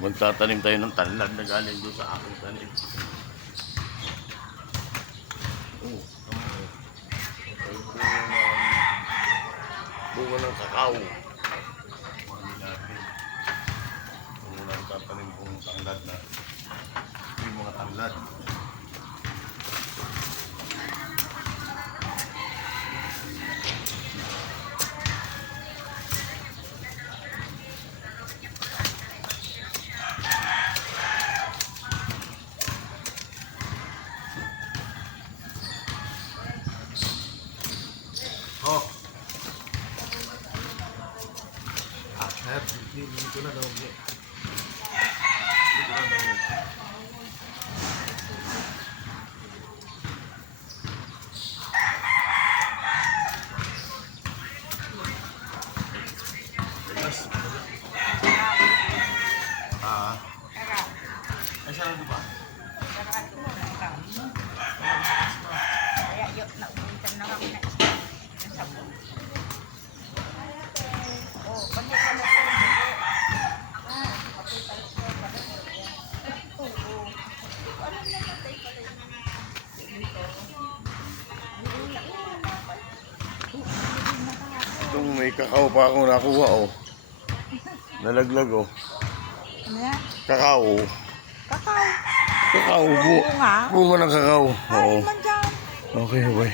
Magtatanim tayo ng tanlad na galing doon sa aking tanim. Oh, bunga ng kakao. Bunga ng tatanim kong tanlad na yung mga tanlad. Oh. Akhat, dito na daw. Dito na daw. Ay, sarang di ba? Kaya yun, naubutan na kami na isa. Ng sabon. Oh, pati ka na ito. Pati tayo ko. Oo. Alam na patay pala yun. Dito. Itong may kakao pa akong nakuha, oh. Nalaglag, oh. Ano yan? Kakao. Kakao. Kakao, Bunga? bunga ng kakao. Ay, Oo. man dyan. Okay, okay.